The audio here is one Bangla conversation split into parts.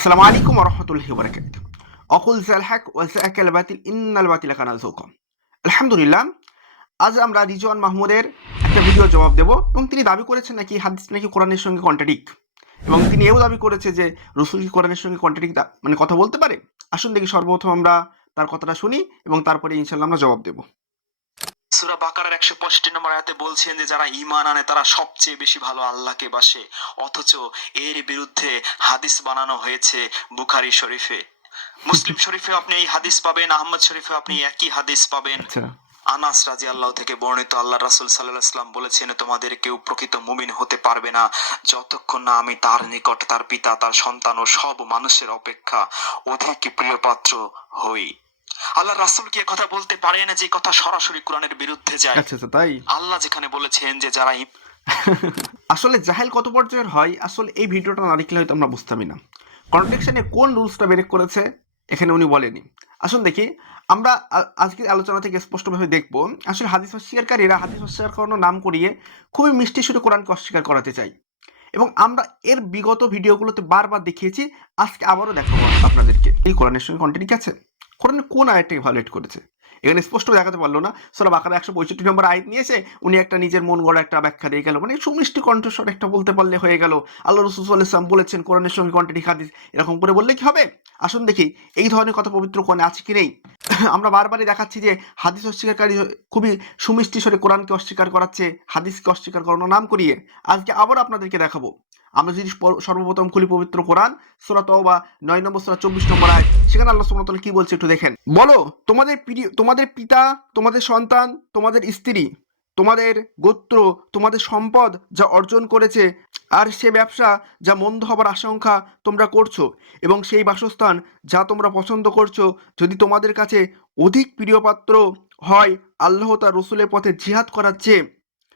আসসালামু আলাইকুম রহমতুল্লাহি বারাকাত অকুল জাল হক ওয়াজাকাল বাতিল ইন্নাল বাতিল কানা যৌকা আলহামদুলিল্লাহ আজ আমরা রিজওয়ান মাহমুদের একটা ভিডিও জবাব দেব এবং তিনি দাবি করেছেন নাকি হাদিস নাকি কোরআনের সঙ্গে কন্ট্রাডিক এবং তিনি এও দাবি করেছে যে রসুল কোরআনের সঙ্গে কন্ট্রাডিক মানে কথা বলতে পারে? আসুন দেখি সর্বপ্রথম আমরা তার কথাটা শুনি এবং তারপরে ইনশাল্লাহ আমরা জবাব দেব। সুরা বাকারার একশো পঁয়ষট্টি নম্বর আয়াতে বলছেন যে যারা ইমান আনে তারা সবচেয়ে বেশি ভালো আল্লাহকে বাসে। অথচ এর বিরুদ্ধে হাদিস বানানো হয়েছে বুখারি শরীফে। মুসলিম শরীফে আপনি এই হাদিস পাবেন আহমদ শরীফে আপনি একই হাদিস পাবেন। আচ্ছা। আনাস রাজি আল্লাহ থেকে বর্ণিত আল্লাহ রাসুল সাল্লাহ ইসলাম বলেছেন তোমাদের কেউ প্রকৃত মুমিন হতে পারবে না যতক্ষণ না আমি তার নিকট তার পিতা তার সন্তান ও সব মানুষের অপেক্ষা অধিক প্রিয় পাত্র হই। আল্লাহ রাসুল কি কথা বলতে পারেন যে কথা সরাসরি কোরআনের বিরুদ্ধে যায়। আচ্ছা আচ্ছা তাই? আল্লাহ যেখানে বলেছেন যে যারা আসলে জাহেল কত পর্যায়ের হয়? আসলে এই ভিডিওটা না দেখলে হয়তো আমরা বুঝতামই না। কন্ট্রাডিকশনে কোন রুলসটা ব্রেক করেছে? এখানে উনি বলেনি আসুন দেখি। আমরা আজকের আলোচনা থেকে স্পষ্টভাবে দেখব। আসলে হাদিস অস্বীকারীরা হাদিস অস্বীকার করানোর নাম করিয়ে খুবই মিষ্টি সুরে কোরআনকে অস্বীকার করাতে চাই। এবং আমরা এর বিগত ভিডিওগুলোতে বারবার দেখিয়েছি। আজকে আবারও দেখাবো আপনাদেরকে। এই কোরআনের সঙ্গে কন্ট্রাডিক আছে? কোরআনে কোন আয়টাকে ভায়োলেট করেছে? এখানে স্পষ্ট দেখাতে পারল না। সোলা বাকার একশো পঁয়ষট্টি নম্বর আয়াত নিয়েছে উনি একটা নিজের মন গড়া একটা ব্যাখ্যা দিয়ে গেল। মানে সুমিষ্টি কণ্ঠস্বর একটা বলতে পারলে হয়ে গেল। আল্লাহ রসুল ইসলাম বলেছেন, কোরআনের সঙ্গে কন্টেন্ট হাদিস এরকম করে বললে কি হবে? আসুন দেখি, এই ধরনের কথা পবিত্র কোরআনে আছে কি নেই? আমরা বারবারই দেখাচ্ছি যে হাদিস অস্বীকারী খুবই সুমিষ্টি স্বরে কোরআনকে অস্বীকার করাচ্ছে, হাদিসকে অস্বীকার করানো নাম করিয়ে আজকে আবার আপনাদেরকে দেখাবো। আমরা যদি সর্বপ্রথম খুলি পবিত্র কোরআন, সুরা বা নয় নম্বর, সুরা চব্বিশ নম্বর আয় সেখানে আল্লাহ ওয়া কি বলছে একটু দেখেন। বলো, তোমাদের তোমাদের পিতা, তোমাদের সন্তান, তোমাদের স্ত্রী তোমাদের গোত্র, তোমাদের সম্পদ যা অর্জন করেছে আর সে ব্যবসা যা মন্দ হবার আশঙ্কা তোমরা করছ এবং সেই বাসস্থান যা তোমরা পছন্দ করছ, যদি তোমাদের কাছে অধিক প্রিয়পাত্র হয়, আল্লাহ তার রসুলের পথে জিহাদ করার চেয়ে।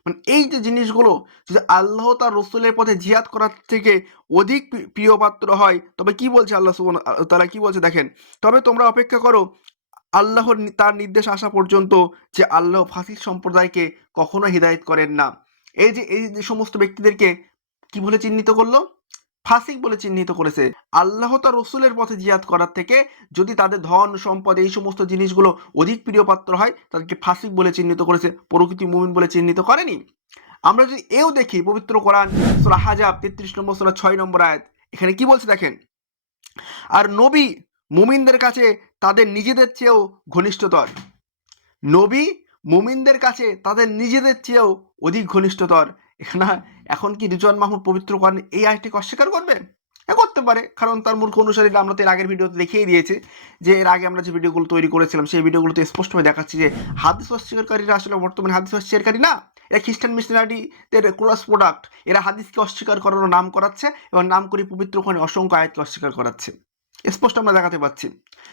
মানে এই যে জিনিসগুলো, যদি আল্লাহ তার রসুলের পথে জিহাদ করার থেকে অধিক প্রি- প্রিয়পাত্র হয়, তবে কি বলছে আল্লাহ সুবহান তারা কি বলছে দেখেন? তবে তোমরা অপেক্ষা করো আল্লাহর তার নির্দেশ আসা পর্যন্ত যে আল্লাহ ফাসিক সম্প্রদায়কে কখনো হিদায়ত করেন না। এই যে এই যে সমস্ত ব্যক্তিদেরকে কি বলে চিহ্নিত করল? ফাসিক বলে চিহ্নিত করেছে। আল্লাহ তার রসুলের পথে জিয়াদ করার থেকে যদি তাদের ধন, সম্পদ, এই সমস্ত জিনিসগুলো অধিক প্রিয় পাত্র হয়, তাদেরকে ফাসিক বলে চিহ্নিত করেছে, প্রকৃতি মুমিন বলে চিহ্নিত করেনি। আমরা যদি এও দেখি পবিত্র কোরআন, সুরা হাজাব, তেত্রিশ নম্বর, সুরা ছয় নম্বর আয়াত, এখানে কি বলছে দেখেন? আর নবী মুমিনদের কাছে তাদের নিজেদের চেয়েও ঘনিষ্ঠতর। নবী মুমিনদের কাছে তাদের নিজেদের চেয়েও অধিক ঘনিষ্ঠতর। এখানে এখন কি রিজওয়ান মাহমুদ পবিত্র কোরআন এই আয়টিকে অস্বীকার করবে? হ্যাঁ করতে পারে, কারণ তার মূর্খ অনুসারীরা আমরা তো এর আগের ভিডিওতে দেখিয়ে দিয়েছি যে এর আগে আমরা যে ভিডিওগুলো তৈরি করেছিলাম, সেই ভিডিওগুলোতে স্পষ্টভাবে দেখাচ্ছি যে হাদিস অস্বীকারীরা আসলে বর্তমানে হাদিস অস্বীকারী না। এরা খ্রিস্টান মিশনারিদের ক্রস প্রোডাক্ট। এরা হাদিসকে অস্বীকার করার নাম করাচ্ছে এবং নাম করে পবিত্র কোরআনে অসংখ্য আয়াতকে অস্বীকার করাচ্ছে। স্পষ্ট আমরা দেখাতে পাচ্ছি।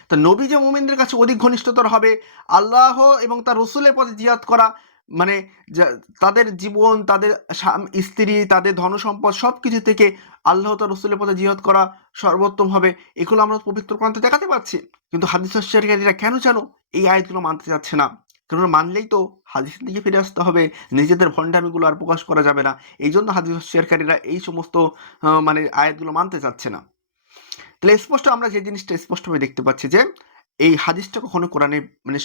তো নবী যে মুমিনদের কাছে অধিক ঘনিষ্ঠতর হবে, আল্লাহ এবং তার রসুলের পথে জিয়াদ করা মানে তাদের জীবন, তাদের স্ত্রী, তাদের ধন সম্পদ সব কিছু থেকে আল্লাহ তার রসুলের পথে জিহাদ করা সর্বোত্তম হবে, এগুলো আমরা পবিত্র প্রান্তে দেখাতে পাচ্ছি। কিন্তু হাদিস অস্বীকারীরা কেন জানো এই আয়াতগুলো মানতে চাচ্ছে না? কেননা মানলেই তো হাদিসের দিকে ফিরে আসতে হবে, নিজেদের ভণ্ডামিগুলো আর প্রকাশ করা যাবে না। এই জন্য হাদিস অস্বীকারীরা এই সমস্ত মানে আয়াতগুলো মানতে চাচ্ছে না। তাহলে স্পষ্ট আমরা যে জিনিসটা স্পষ্টভাবে দেখতে পাচ্ছি যে, এই হাদিসটা কখনো কোরআনের মানে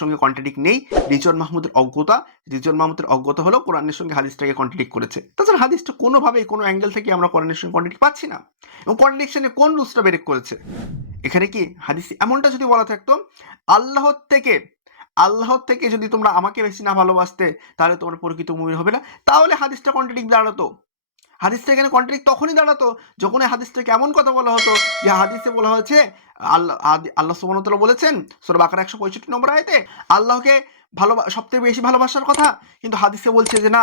সঙ্গে কন্ট্রাডিক্ট নেই। রিজন মাহমুদের অজ্ঞতা রিজন মাহমুদের অজ্ঞতা হলো কোরআনের সঙ্গে হাদিসটাকে কন্ট্রাডিক্ট করেছে। তাছাড়া হাদিসটা কোনোভাবেই কোনো অ্যাঙ্গেল থেকে আমরা কোরআনের সঙ্গে কন্ট্রাডিক্ট পাচ্ছি না। এবং কন্ট্রাডিকশনে কোন রুলসটা বেরেক করেছে? এখানে কি হাদিস এমনটা যদি বলা থাকতো, আল্লাহর থেকে আল্লাহর থেকে যদি তোমরা আমাকে বেশি না ভালোবাসতে, তাহলে তোমার প্রকৃত মুমিন হবে না। তাহলে হাদিসটা কন্ট্রাডিক্ট দাঁড়াতো। হাদিসটা এখানে কন্ট্রাডিক্ট তখনই দাঁড়াতো যখন এই হাদিসটাকে এমন কথা বলা হতো যে হাদিসে বলা হয়েছে আল্লাহ আল্লাহ সুবহানাহু বলেছেন, সূরা বাকারা একশো পঁয়ষট্টি নম্বর আয়তে, আল্লাহকে ভালো, সবথেকে বেশি ভালোবাসার কথা, কিন্তু হাদিসে বলছে যে না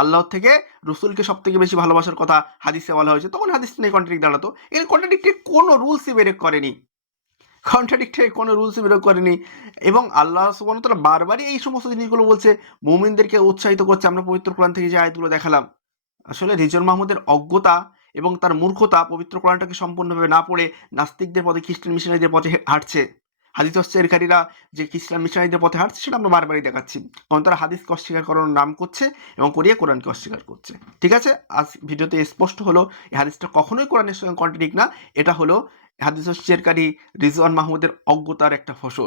আল্লাহর থেকে রসুলকে সব থেকে বেশি ভালোবাসার কথা হাদিসে বলা হয়েছে, তখন হাদিস নিয়ে কন্ট্রাডিক্ট দাঁড়াতো। এর কন্ট্রাডিক্টের কোনো রুলসই বেরেক করেনি। কন্ট্রাডিক্টের কোনো রুলসই বেরেক করেনি। এবং আল্লাহ সুবহানাহু বারবারই এই সমস্ত জিনিসগুলো বলছে, মুমিনদেরকে উৎসাহিত করছে, আমরা পবিত্র কোরআন থেকে যে আয়াতগুলো দেখালাম। আসলে রিজন মাহমুদের অজ্ঞতা এবং তার মূর্খতা পবিত্র কোরআনটাকে সম্পূর্ণভাবে না পড়ে নাস্তিকদের পথে খ্রিস্টান মিশনারিদের পথে হাঁটছে। হাদিস অস্বীকারীরা যে খ্রিস্টান মিশনারিদের পথে হাঁটছে সেটা আমরা বারবারই দেখাচ্ছি। কারণ তারা হাদিসকে অস্বীকার করার নাম করছে এবং করিয়ে কোরআনকে অস্বীকার করছে। ঠিক আছে? আজ ভিডিওতে স্পষ্ট হলো এই হাদিসটা কখনোই কোরআনের সঙ্গে কন্ট্রাডিক্ট না। এটা হলো হাদিস অস্বীকারী রিজওয়ান মাহমুদের অজ্ঞতার একটা ফসল।